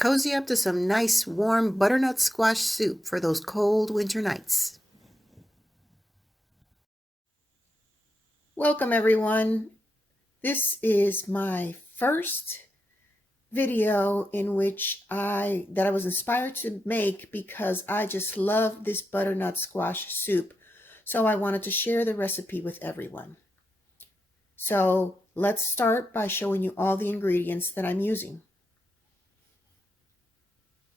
Cozy up to some nice warm butternut squash soup for those cold winter nights. Welcome everyone. This is my first video in which I was inspired to make because I just love this butternut squash soup. So I wanted to share the recipe with everyone. So let's start by showing you all the ingredients that I'm using.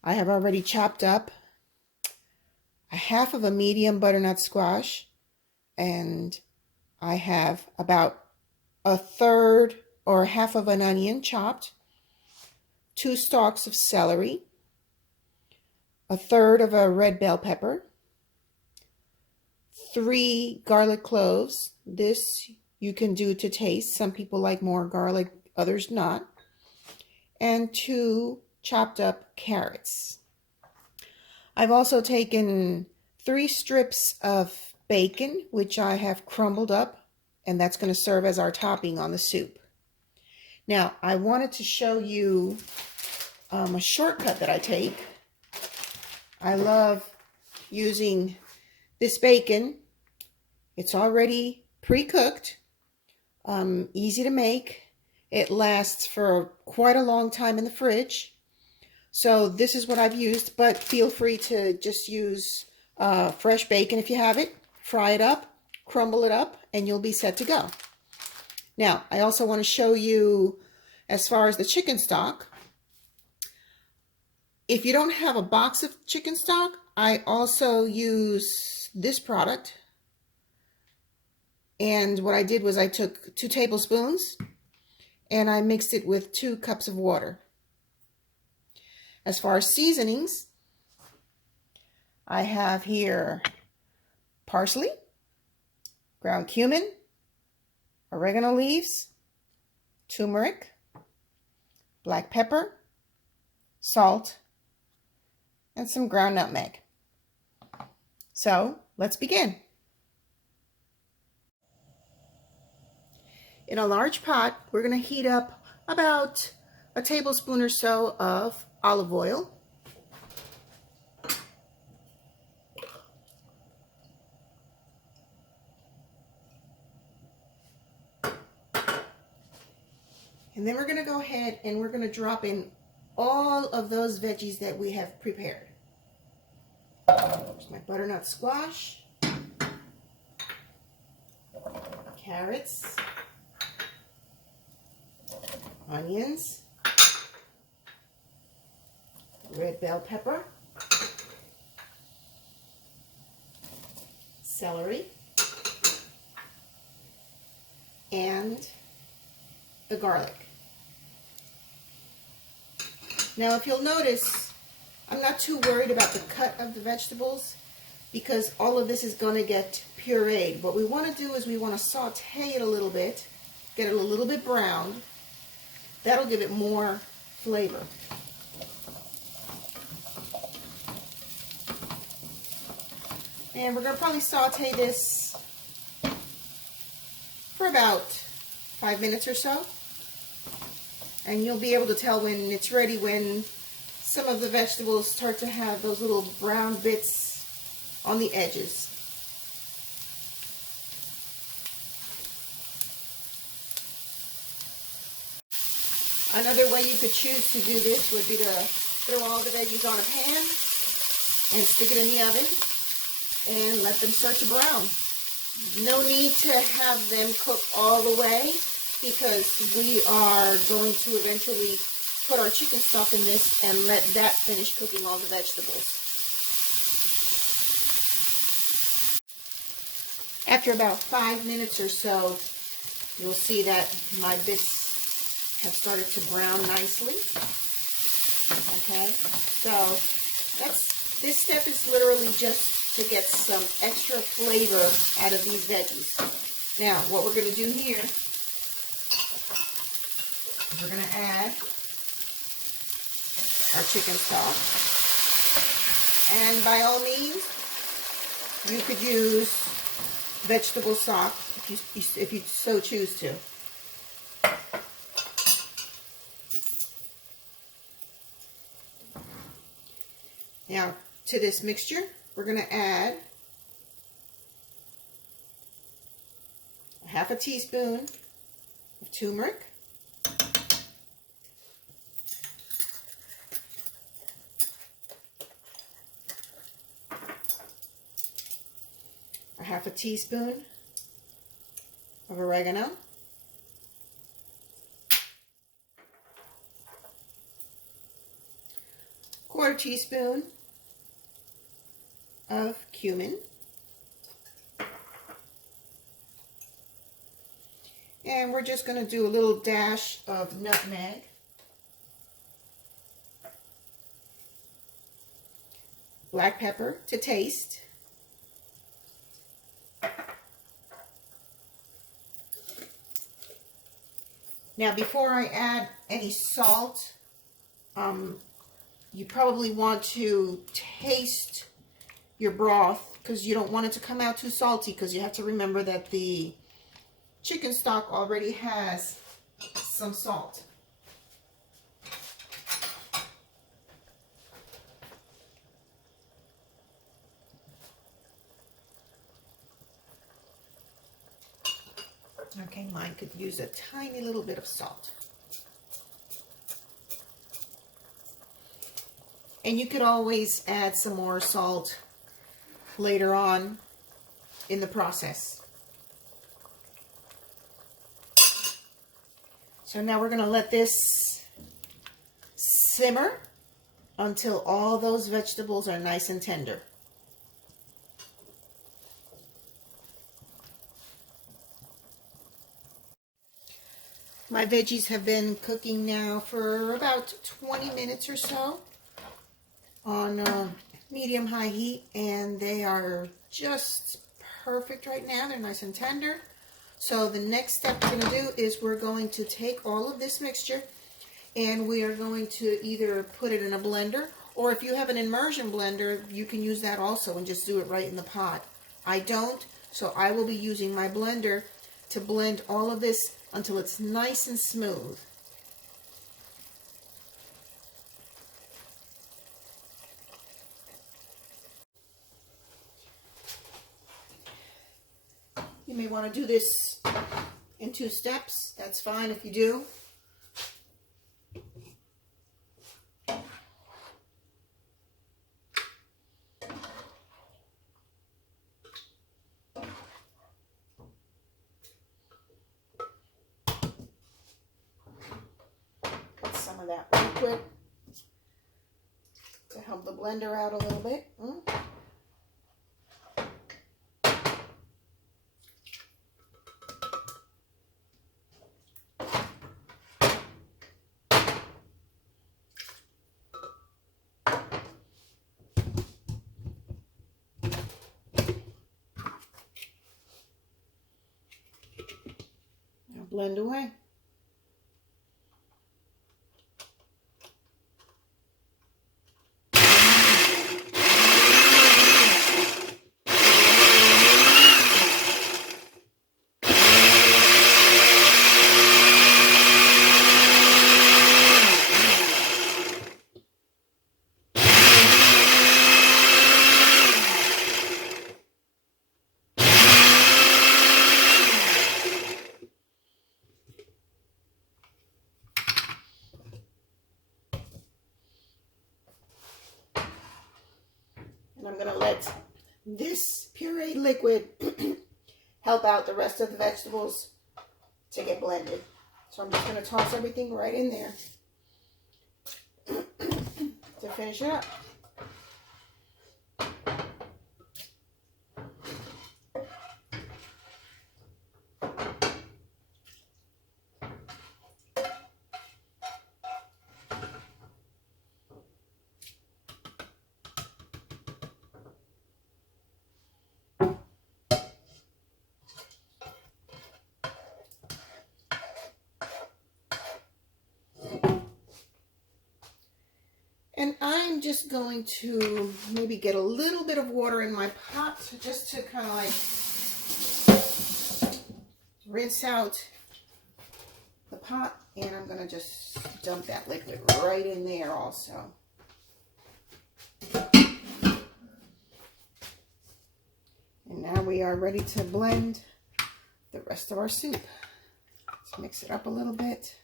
I have already chopped up a half of a medium butternut squash, and I have about a third or half of an onion chopped, 2 stalks of celery, a third of a red bell pepper, 3 garlic cloves. This you can do to taste. Some people like more garlic, others not. And 2 chopped up carrots. I've also taken 3 strips of bacon, which I have crumbled up, and that's going to serve as our topping on the soup. Now, I wanted to show you a shortcut that I take. I love using this bacon. It's already pre-cooked, easy to make. It lasts for quite a long time in the fridge. So this is what I've used, but feel free to just use fresh bacon if you have it. Fry it up, crumble it up, and you'll be set to go. Now, I also want to show you as far as the chicken stock. If you don't have a box of chicken stock, I also use this product. And what I did was I took 2 tablespoons and I mixed it with 2 cups of water. As far as seasonings, I have here parsley, ground cumin, oregano leaves, turmeric, black pepper, salt, and some ground nutmeg. So let's begin. In a large pot, we're going to heat up about a tablespoon or so of olive oil. And then we're going to go ahead and we're going to drop in all of those veggies that we have prepared. There's my butternut squash, carrots, onions, red bell pepper, celery, and the garlic. Now, if you'll notice, I'm not too worried about the cut of the vegetables because all of this is going to get pureed. What we want to do is we want to saute it a little bit, get it a little bit brown. That'll give it more flavor. And we're going to probably saute this for about 5 minutes or so. And you'll be able to tell when it's ready when some of the vegetables start to have those little brown bits on the edges. Another way you could choose to do this would be to throw all the veggies on a pan and stick it in the oven and let them start to brown. No need to have them cook all the way because we are going to eventually put our chicken stock in this and let that finish cooking all the vegetables. After about 5 minutes or so, you'll see that my bits have started to brown nicely. Okay, so this step is literally just to get some extra flavor out of these veggies. Now, what we're going to do here is we're going to add our chicken stock. And by all means, you could use vegetable stock if you so choose to. Now, to this mixture, we're going to add a half a teaspoon of turmeric, a half a teaspoon of oregano, quarter teaspoon of cumin, and we're just going to do a little dash of nutmeg, black pepper to taste, now before I add any salt, you probably want to taste your broth because you don't want it to come out too salty, because you have to remember that the chicken stock already has some salt. Okay, mine could use a tiny little bit of salt. And you could always add some more salt later on in the process. So now we're going to let this simmer until all those vegetables are nice and tender. My veggies have been cooking now for about 20 minutes or so on medium-high heat, and they are just perfect right now. They're nice and tender. So the next step we're going to do is we're going to take all of this mixture and we are going to either put it in a blender, or if you have an immersion blender, you can use that also and just do it right in the pot. I don't, so I will be using my blender to blend all of this until it's nice and smooth. You may want to do this in 2 steps. That's fine if you do. Put some of that liquid to help the blender out a little bit. Now blend away. And I'm going to let this pureed liquid help out the rest of the vegetables to get blended. So I'm just going to toss everything right in there to finish it up. And I'm just going to maybe get a little bit of water in my pot just to kind of like rinse out the pot. And I'm going to just dump that liquid right in there also. Now we are ready to blend the rest of our soup. Let's mix it up a little bit.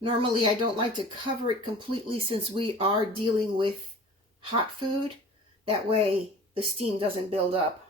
Normally, I don't like to cover it completely since we are dealing with hot food. That way, the steam doesn't build up.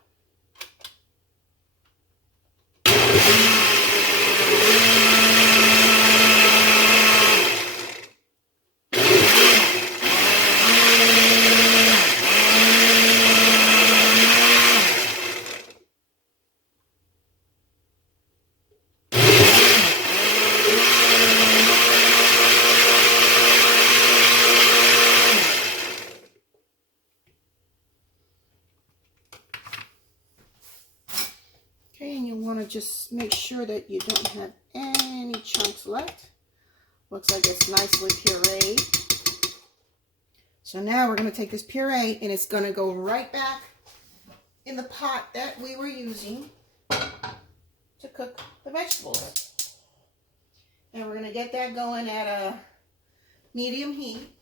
Okay, and you want to just make sure that you don't have any chunks left. Looks like it's nicely pureed. So now we're going to take this puree and it's going to go right back in the pot that we were using to cook the vegetables. And we're going to get that going at a medium heat.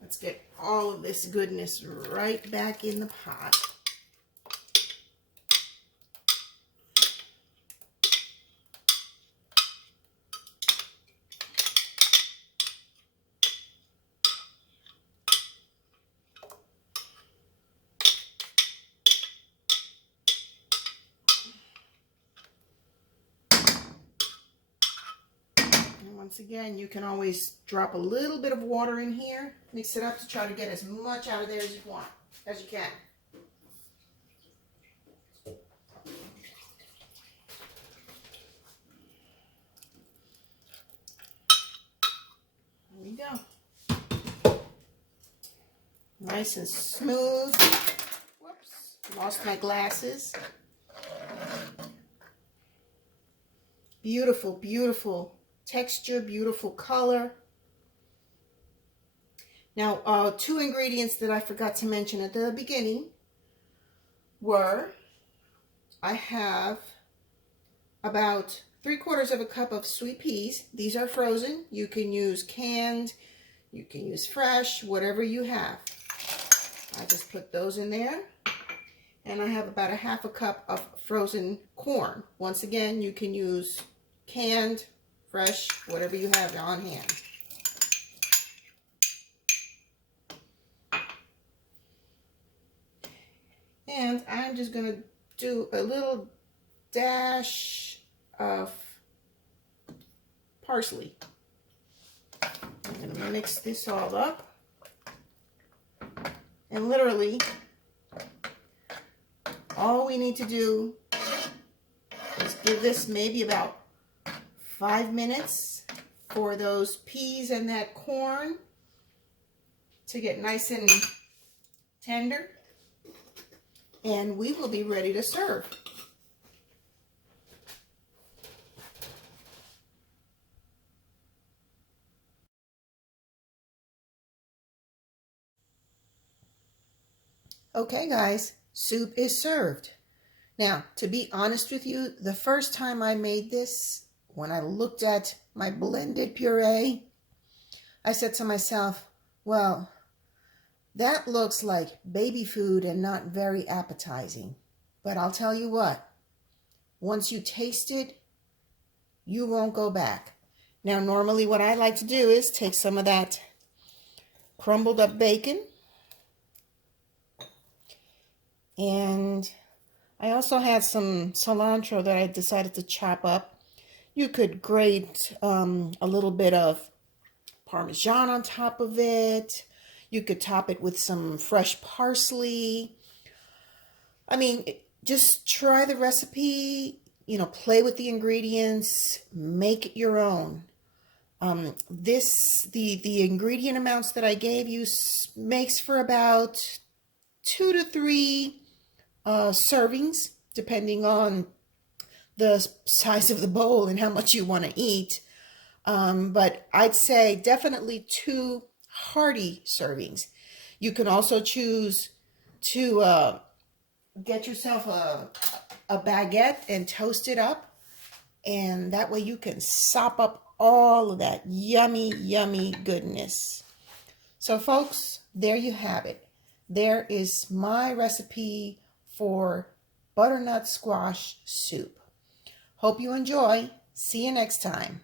Let's get all of this goodness right back in the pot. Once again, you can always drop a little bit of water in here, mix it up to try to get as much out of there as you want, as you can. There we go. Nice and smooth. Whoops, lost my glasses. Beautiful, beautiful texture, beautiful color. Now, 2 ingredients that I forgot to mention at the beginning were, I have about 3/4 of a cup of sweet peas. These are frozen. You can use canned, you can use fresh, whatever you have. I just put those in there. And I have about 1/2 cup of frozen corn. Once again, you can use canned, fresh, whatever you have on hand. And I'm just going to do a little dash of parsley. I'm going to mix this all up. And literally, all we need to do is give this maybe about 5 minutes for those peas and that corn to get nice and tender, and we will be ready to serve. Okay guys, soup is served. Now, to be honest with you, the first time I made this, when I looked at my blended puree, I said to myself, well, that looks like baby food and not very appetizing. But I'll tell you what, once you taste it, you won't go back. Now, normally what I like to do is take some of that crumbled up bacon, and I also had some cilantro that I decided to chop up. You could grate a little bit of parmesan on top of it. You could top it with some fresh parsley. I mean, just try the recipe, play with the ingredients, make it your own. The ingredient amounts that I gave you makes for about 2 to 3 servings, depending on the size of the bowl and how much you want to eat. But I'd say definitely 2 hearty servings. You can also choose to get yourself a baguette and toast it up, and that way you can sop up all of that yummy, yummy goodness. So folks, there you have it. There is my recipe for butternut squash soup. Hope you enjoy. See you next time.